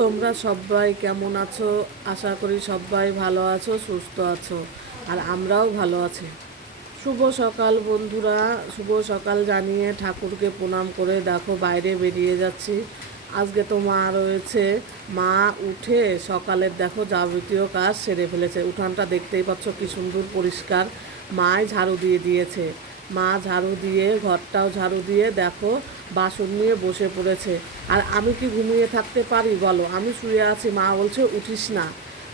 তোমরা সবাই কেমন আছো? আশা করি সবাই ভালো আছো, সুস্থ আছো, আর আমরাও ভালো আছি। শুভ সকাল বন্ধুরা, শুভ সকাল জানিয়ে ঠাকুরকে প্রণাম করে দেখো বাইরে বেরিয়ে যাচ্ছি। আজকে তো মা রয়েছে। মা উঠে সকালের দেখো যাবতীয় কাজ সেরে ফেলেছে। উঠানটা দেখতেই পাচ্ছ কি সুন্দর পরিষ্কার। মায় ঝাড়ু দিয়ে দিয়েছে। মা ঝাড়ু দিয়ে, ঘরটাও ঝাড়ু দিয়ে দেখো, বাসন নিয়ে বসে পড়েছে। আর আমি কি ঘুমিয়ে থাকতে পারি বলো? আমি শুয়ে আছি। মা বলছে, উঠিস না।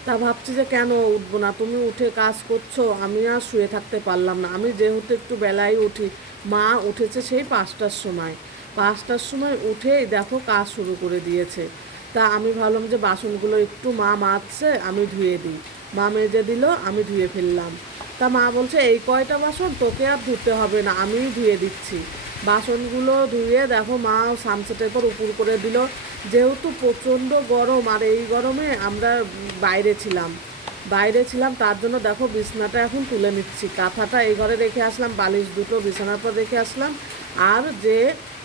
তা ভাবছি যে কেন উঠবো না? তুমি উঠে কাজ করছ, আমি আর শুয়ে থাকতে পারলাম না। আমি যেহেতু একটু বেলায় উঠি, মা উঠেছে সেই পাঁচটার সময়। পাঁচটার সময় উঠেই দেখো কাজ শুরু করে দিয়েছে। তা আমি ভাবলাম যে বাসনগুলো একটু মা মাজছে, আমি ধুয়ে দিই। মা মেজে দিল, আমি ধুয়ে ফেললাম। তা মা বলছে, এই কয়টা বাসন? তোকে আর ধুতে হবে না, আমিই ধুয়ে দিচ্ছি। বাসনগুলো ধুয়ে দেখো মা সানসেটের পর উপর করে দিল। যেহেতু প্রচণ্ড গরম, আর এই গরমে আমরা বাইরে ছিলাম বাইরে ছিলাম, তার জন্য দেখো বিছনাটা এখন তুলে নিচ্ছি। কাঁথাটা এই ঘরে রেখে আসলাম, বালিশ দুটো বিছানার পর রেখে আসলাম, আর যে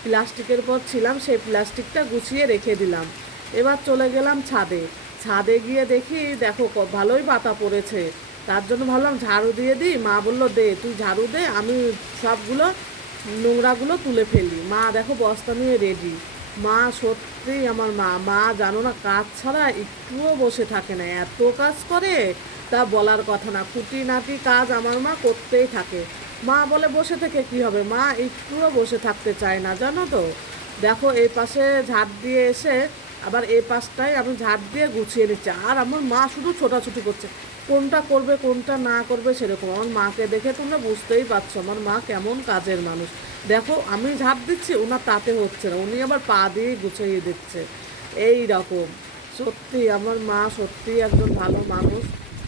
প্লাস্টিকের পর ছিলাম, সেই প্লাস্টিকটা গুছিয়ে রেখে দিলাম। এবার চলে গেলাম ছাদে। ছাদে গিয়ে দেখি দেখো ভালোই পাতা পড়েছে। তার জন্য ভাবলাম ঝাড়ু দিয়ে দিই। মা বলল, দে, তুই ঝাড়ু দে, আমি সবগুলো নোংরাগুলো তুলে ফেলি। মা, দেখো, বস্তা নিয়ে রেডি মা সত্যি আমার মা মা জানো না, কাজ ছাড়া একটুও বসে থাকে না, এত কাজ করে, তা বলার কথা না, খুঁটিনাটি কাজ আমার মা করতেই থাকে। মা বলে, বসে থেকে কি হবে? মা একটুও বসে থাকতে চায় না, জানো তো? দেখো, এই পাশে ঝাড় দিয়ে এসে আবার এই পাশটায় আমি ঝাড় দিয়ে গুছিয়ে নিচ্ছি। আর আমার মা শুধু ছোটাছুটি করছে। কোনটা করবে, কোনটা না করবে সেরকম। আমার মাকে দেখে তোমরা বুঝতেই পারছ, আমার মা কেমন কাজের মানুষ। দেখো, আমি ঝাড় দিচ্ছি, ওনার তাতে হচ্ছে না। উনি আবার পা দিয়ে গুছিয়ে দিচ্ছে। এই রকম। সত্যি, আমার মা সত্যি একজন ভালো মানুষ।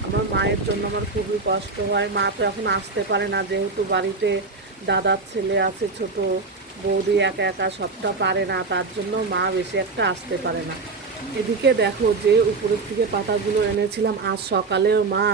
আমার মায়ের জন্য আমার খুবই কষ্ট হয়। মা তো এখন আসতে পারে না, যেহেতু বাড়িতে দাদার ছেলে আছে, ছোট। বৌদি একা একা সবটা পারে না, তার জন্য মা বেশি একটা আসতে পারে না। এদিকে দেখো যে উপরের থেকে পাতাগুলো এনেছিলাম, আজ সকালেও মা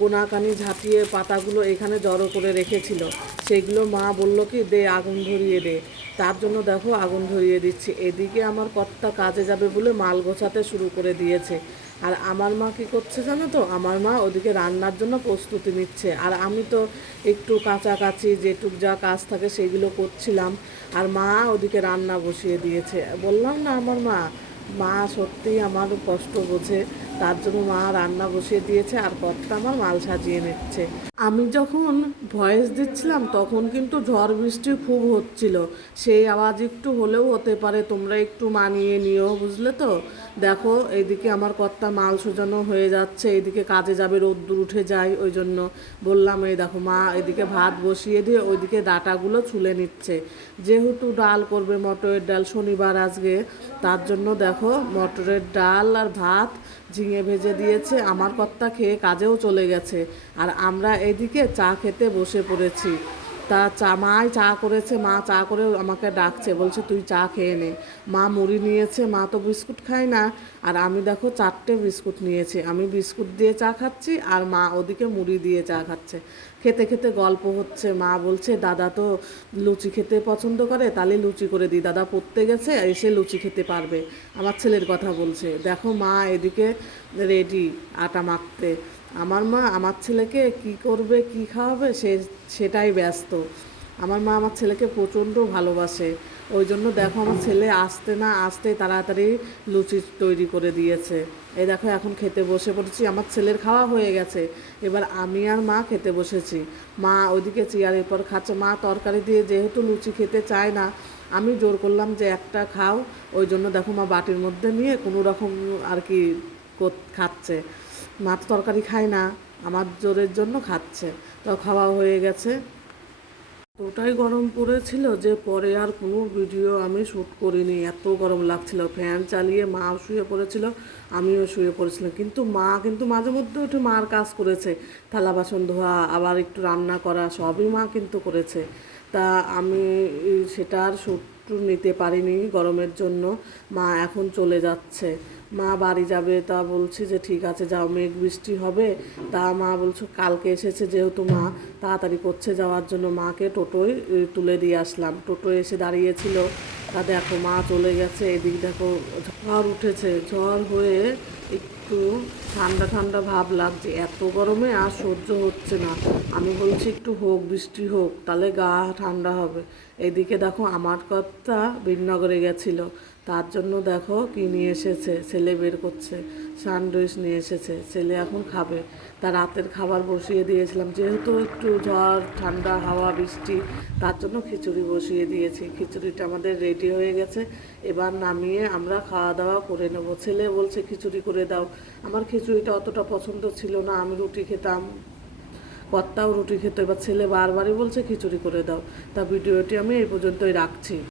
গোনাকানি ঝাঁপিয়ে পাতাগুলো এখানে জড়ো করে রেখেছিল। সেগুলো মা বলল কি, দে, আগুন ধরিয়ে দে। তার জন্য দেখো আগুন ধরিয়ে দিচ্ছি। এদিকে আমার কর্তা কাজে যাবে বলে মাল গোছাতে শুরু করে দিয়েছে। আর আমার মা কি করছে জানো তো? আমার মা ওদিকে রান্নার জন্য প্রস্তুতি নিচ্ছে। আর আমি তো একটু কাছাকাছি যেটুক যা কাজ থাকে সেগুলো করছিলাম। আর মা ওদিকে রান্না বসিয়ে দিয়েছে। বললাম না আমার মা মা সত্যিই আমার কষ্ট বোঝে। তার জন্য মা রান্না বসিয়ে দিয়েছে আর কর্তা আমার মাল সাজিয়ে নিচ্ছে। আমি যখন ভয়েস দিচ্ছিলাম তখন কিন্তু ঝড় বৃষ্টি খুব হচ্ছিল। সেই আওয়াজ একটু হলেও হতে পারে, তোমরা একটু মানিয়ে নিও, বুঝলে তো? দেখো, এইদিকে আমার কর্তা মাল সোজানো হয়ে যাচ্ছে, এইদিকে কাজে যাবে, রোদ্দুর উঠে যায়, ওই জন্য বললাম, এই দেখো মা এদিকে ভাত বসিয়ে দিয়ে ওইদিকে ডাটাগুলো ছুলে নিচ্ছে। যেহেতু ডাল করবে মটরের ডাল শনিবার আজকে, তার জন্য দেখো মটরের ডাল আর ভাত ঝিঙে ভেজে দিয়েছে, আমার কর্তা খেয়ে কাজেও চলে গেছে। আর আমরা এদিকে চা খেতে বসে পড়েছি। তা চা, মাই চা করেছে, মা চা করে আমাকে ডাকছে, বলছে, তুই চা খেয়ে নে। মা মুড়ি নিয়েছে, মা তো বিস্কুট খায় না। আর আমি দেখো চারটে বিস্কুট নিয়েছি। আমি বিস্কুট দিয়ে চা খাচ্ছি আর মা ওদিকে মুড়ি দিয়ে চা খাচ্ছে। খেতে খেতে গল্প হচ্ছে। মা বলছে, দাদা তো লুচি খেতে পছন্দ করে, তাহলে লুচি করে দিই। দাদা পড়তে গেছে, এসে লুচি খেতে পারবে। আমার ছেলের কথা বলছে। দেখো মা এদিকে রেডি আটা মাখতে। আমার মা আমার ছেলেকে কি করবে, কি খাওয়াবে, সে সেটাই ব্যস্ত। আমার মা আমার ছেলেকে প্রচণ্ড ভালোবাসে। ওই জন্য দেখো আমার ছেলে আসতে না আসতে তাড়াতাড়ি লুচি তৈরি করে দিয়েছে। এই দেখো এখন খেতে বসে পড়েছি, আমার ছেলের খাওয়া হয়ে গেছে। এবার আমি আর মা খেতে বসেছি। মা ওইদিকে চেয়ারের পর খাচ্ছে। মা তরকারি দিয়ে যেহেতু লুচি খেতে চায় না, আমি জোর করলাম যে একটা খাও। ওই জন্য দেখো মা বাটির মধ্যে নিয়ে কোনো রকম আর কি খাচ্ছে। মা তো তরকারি খায় না, আমার জোরের জন্য খাচ্ছে। তো খাওয়া হয়ে গেছে। ওটাই গরম পড়েছিল যে পরে আর কোনো ভিডিও আমি শ্যুট করিনি। এত গরম লাগছিল। ফ্যান চালিয়ে মাও শুয়ে পড়েছিল, আমিও শুয়ে পড়েছিলাম। কিন্তু মা কিন্তু মাঝে মধ্যে একটু মার কাজ করেছে। থালা বাসন ধোয়া, আবার একটু রান্না করা, সবই মা কিন্তু করেছে। তা আমি সেটা আর শ্যুট নিতে পারিনি গরমের জন্য। মা এখন চলে যাচ্ছে। মা বাড়ি যাবে তা বলছি যে, ঠিক আছে, যাও, মেঘ বৃষ্টি হবে। তা মা বলছো, কালকে এসেছে যেহেতু মা, তাড়াতাড়ি করছে যাওয়ার জন্য মাকে টোটোয় তুলে দিয়ে আসলাম। টোটো এসে দাঁড়িয়েছিল। তা দেখো, মা চলে গেছে, এদিক দেখো, ঝড় উঠেছে। ঝড় হয়ে একটু ঠান্ডা ঠান্ডা ভাব লাগছে। এত গরমে আর সহ্য হচ্ছে না। আমি বলছি একটু হোক, বৃষ্টি হোক, তাহলে গা ঠান্ডা হবে। এদিকে দেখো, আমার কর্তা বীরনগরে গেছিল। তার জন্য দেখো কি নিয়ে এসেছে, ছেলে বের করছে স্যান্ডউইচ নিয়ে এসেছে, ছেলে এখন খাবে। তা রাতের খাবার বসিয়ে দিয়েছিলাম, যেহেতু একটু ঝড় ঠান্ডা, হাওয়া, বৃষ্টি, তার জন্য খিচুড়ি বসিয়ে দিয়েছি। খিচুড়িটা আমাদের রেডি হয়ে গেছে, এবার নামিয়ে আমরা খাওয়া দাওয়া করে নেব। ছেলে বলছে, খিচুড়ি করে দাও। আমার খিচুড়িটা অতটা পছন্দ ছিল না, আমি রুটি খেতাম, কর্তাও রুটি খেতে। এবার ছেলে বারবারই বলছে, খিচুড়ি করে দাও। তা ভিডিওটি আমি এই পর্যন্তই রাখছি।